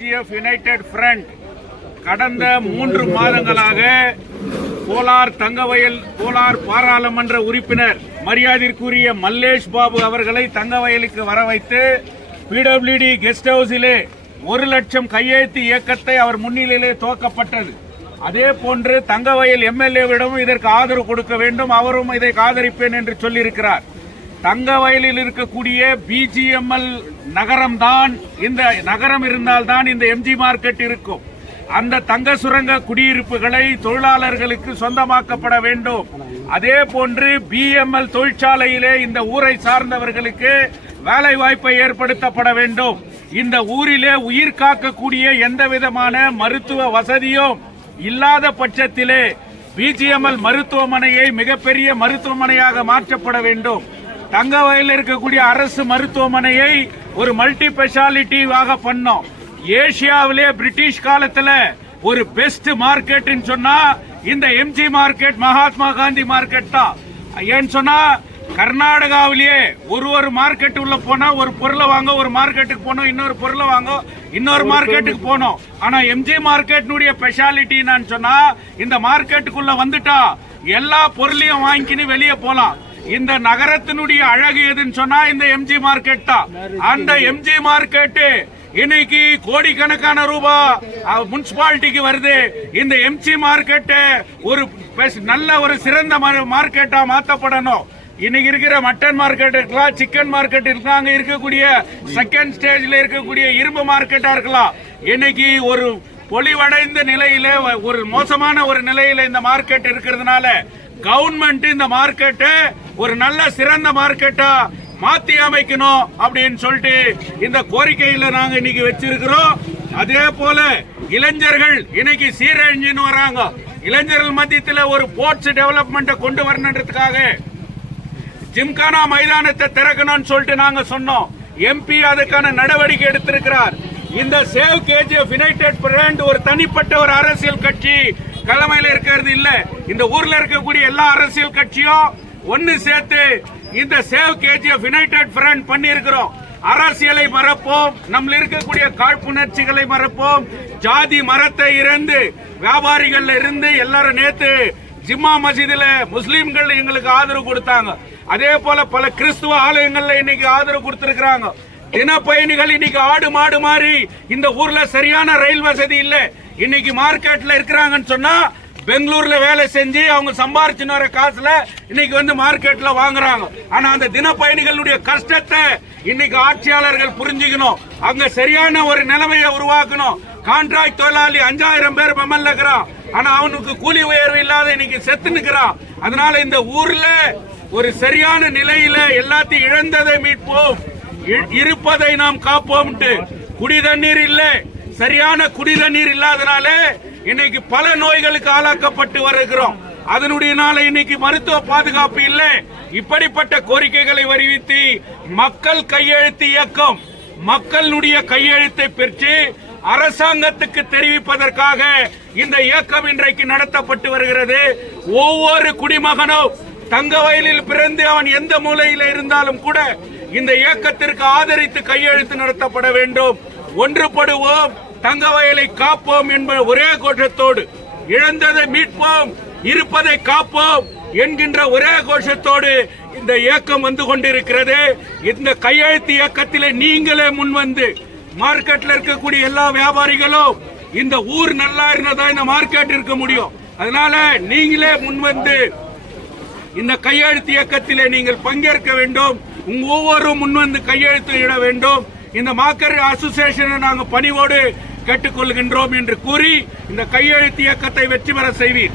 KGF United front கடந்த 3 மாதங்களாக கோலார் தங்கவயல் கோலார் பாராளுமன்ற உறுப்பினர் மரியாதைக்குரிய மல்லேஷ் பாபு அவர்களை தங்கவயலுக்கு வர வைத்து பிடபிள்யூடி கெஸ்ட் ஹவுஸிலே 1 லட்சம் கையெழுத்து இயக்கத்தை அவர் முன்னிலையிலே துவக்கப்பட்டது. அதே போன்று தங்கவயல் எம்எல்ஏவிடமும் இதற்கு ஆதரவு கொடுக்க வேண்டும், அவரும் இதை ஆதரிப்பேன் என்று சொல்லியிருக்கிறார். தங்கவயலில் இருக்கக்கூடிய பிஜிஎம்எல் நகரம்தான், இந்த நகரம் இருந்தால்தான் இந்த எம்ஜி மார்க்கெட் இருக்கும். அந்த தங்க சுரங்க குடியிருப்புகளை தொழிலாளர்களுக்கு சொந்தமாக்கப்பட வேண்டும். அதே போன்று பிஎம்எல் தொழிற்சாலையிலே இந்த ஊரை சார்ந்தவர்களுக்கு வேலை வாய்ப்பை ஏற்படுத்தப்பட வேண்டும். இந்த ஊரிலே உயிர் காக்கக்கூடிய எந்த விதமான மருத்துவ வசதியும் இல்லாத பட்சத்திலே பிஜிஎம்எல் மருத்துவமனையை மிகப்பெரிய மருத்துவமனையாக மாற்றப்பட வேண்டும். தங்கவயலில் இருக்கக்கூடிய அரசு மருத்துவமனையை ஒரு மல்டி ஸ்பெஷாலிட்டியாக பண்ணோம். ஏசியாவிலே பிரிட்டிஷ் காலத்துல ஒரு பெஸ்ட் மார்க்கெட் சொன்னா இந்த MG market, Mahatma Gandhi market தான். ஏன்னு சொன்னா கர்நாடகாவிலேயே ஒரு மார்க்கெட் உள்ள போனா ஒரு பொருளை வாங்க ஒரு மார்க்கெட்டுக்கு போனோம், இன்னொரு பொருளை வாங்க இன்னொரு மார்க்கெட்டுக்கு போனோம். ஆனா எம்ஜி மார்க்கெட் ஸ்பெஷாலிட்டி சொன்னா இந்த மார்க்கெட்டுக்குள்ள வந்துட்டா எல்லா பொருளையும் வாங்கிக்கின்னு வெளியே போலாம். இந்த நகரத்தினுடைய அழகு எதுன்னு சொன்னா இந்த எம்ஜி மார்க்கெட் தான். அந்த எம்ஜி மார்க்கெட் இன்னைக்கு கோடிக்கணக்கான ரூபாய் முனிசிபாலிட்டிக்கு வருது. இந்த எம்ஜி மார்க்கெட் ஒரு நல்ல ஒரு சிறந்த மார்க்கெட்டா மாற்றப்படணும். இன்னைக்கு இருக்கிற மட்டன் மார்க்கெட் இருக்கலாம், சிக்கன் மார்க்கெட் இருக்கலாம், அங்க இருக்கக்கூடிய செகண்ட் ஸ்டேஜ்ல இருக்கக்கூடிய இரும்பு மார்க்கெட்டா இருக்கலாம். இன்னைக்கு ஒரு பொலிவடைந்த நிலையில ஒரு மோசமான ஒரு நிலையில இந்த மார்க்கெட் இருக்கிறதுனால கவர்மெண்ட் இந்த மார்க்கெட்டை ஒரு நல்ல சிறந்த மார்க்கெட்டா மாத்தி அமைக்கணும் அப்படின்னு சொல்லிட்டு இந்த கோரிக்கையில நாங்க இன்னைக்கு வச்சிருக்கிறோம். அதே போல இளைஞர்கள் இன்னைக்கு சீரழிஞ்சுன்னு வராங்க. இளைஞர்கள் மத்தியத்தில் ஒரு போர்ட்ஸ் டெவலப்மெண்ட் கொண்டு வரணுன்றதுக்காக ஜிம்கானா மைதானத்தை திறக்கணும்னு சொல்லிட்டு நாங்க சொன்னோம். எம்பி அதுக்கான நடவடிக்கை எடுத்திருக்கிறார். இந்த சேவ் கேஜிஎஃப் யுனைடெட் ஃப்ரண்ட் ஒரு தனிப்பட்ட ஒரு அரசியல் கட்சி தலைமையில் இருக்கிறது இல்ல. இந்த ஊர்ல இருக்கக்கூடிய எல்லா அரசியல் கட்சியும் ஒன்னு சேர்த்து இந்த சேவ் கேஜிஎஃப் யுனைடெட் ஃப்ரண்ட் பண்ணி இருக்கிறோம். அரசியலை மறப்போம், நம்ம இருக்கக்கூடிய காழ்ப்புணர்ச்சிகளை மறப்போம். ஜாதி மரத்தை இருந்து வியாபாரிகள் இருந்து எல்லாரும் நேத்து ஜிம்மா மசீதுல முஸ்லீம்கள் எங்களுக்கு ஆதரவு கொடுத்தாங்க. அதே போல பல கிறிஸ்துவ ஆலயங்கள்ல இன்னைக்கு ஆதரவு கொடுத்திருக்கிறாங்க. தினப்பயணிகள் இன்னைக்கு ஆடு மாடு மாறி இந்த ஊர்ல சரியான ரயில் வசதி இல்ல. இன்னைக்கு மார்க்கெட்ல இருக்கிறாங்கன்னு சொன்னா பெங்களூர்ல வேலை செஞ்சு அவங்க சம்பாரிச்சுன்னு வர காசுல இன்னைக்கு வந்து மார்க்கெட்ல வாங்குறாங்க. ஆனா அந்த தினப்பயணிகளுடைய கஷ்டத்தை இன்னைக்கு ஆட்சியாளர்கள் புரிஞ்சுக்கணும். அங்க சரியான ஒரு நிலைமையை உருவாக்கணும். கான்ட்ராக்ட் தொழிலாளி 5000 பேர் பம்மல்ல இருக்கிறான், ஆனா அவனுக்கு கூலி உயர்வு இல்லாத இன்னைக்கு செத்து நிற்கிறான். அதனால இந்த ஊர்ல ஒரு சரியான நிலையில எல்லாத்தையும் இழந்ததை மீட்போம், இருப்பதை நாம் காப்போம். குடி தண்ணீர் இல்ல, சரியான குடி தண்ணீர் இல்லாதனால இன்னைக்கு பல நோய்களுக்கு ஆளாக்கப்பட்டு வருகிறோம். அதனுடைய இன்னைக்கு மருத்துவ பாதுகாப்பு இல்ல. இப்படிப்பட்ட கோரிக்கைகளை வலியுறுத்தி மக்கள் கையெழுத்து இயக்கம் மக்களுடைய கையெழுத்தை பெற்று அரசாங்கத்துக்கு தெரிவிப்பதற்காக இந்த இயக்கம் இன்றைக்கு நடத்தப்பட்டு வருகிறது. ஒவ்வொரு குடிமகனும் தங்கவயலில் பிறந்து அவன் எந்த மூலையில் இருந்தாலும் கூட இந்த இயக்கத்திற்கு ஆதரித்து கையெழுத்து நடத்தப்பட வேண்டும். ஒன்றுபடுவோம், தங்கவயலை காப்போம் என்ற ஒரே கோஷத்தோடு, இழந்ததை மீட்போம், இருப்பதை காப்போம் என்கின்ற ஒரே கோஷத்தோடு இந்த இயக்கம் வந்து கொண்டிருக்கிறது. இந்த கையெழுத்து இயக்கத்திலே நீங்களே முன்வந்து மார்க்கெட்ல இருக்கக்கூடிய எல்லா வியாபாரிகளும் இந்த ஊர் நல்லா இருந்ததா இந்த மார்க்கெட் இருக்க முடியும். அதனால நீங்களே முன்வந்து இந்த கையெழுத்து இயக்கத்திலே நீங்கள் பங்கேற்க வேண்டும். ஒவ்வொரு முன்வந்து கையெழுத்து இட வேண்டும். இந்த மார்க்கெட் அசோசியேஷனை நாங்கள் பணிவோடு கேட்டுக்கொள்கின்றோம் என்று கூறி இந்த கையெழுத்து இயக்கத்தை வெற்றி பெற செய்வீர்.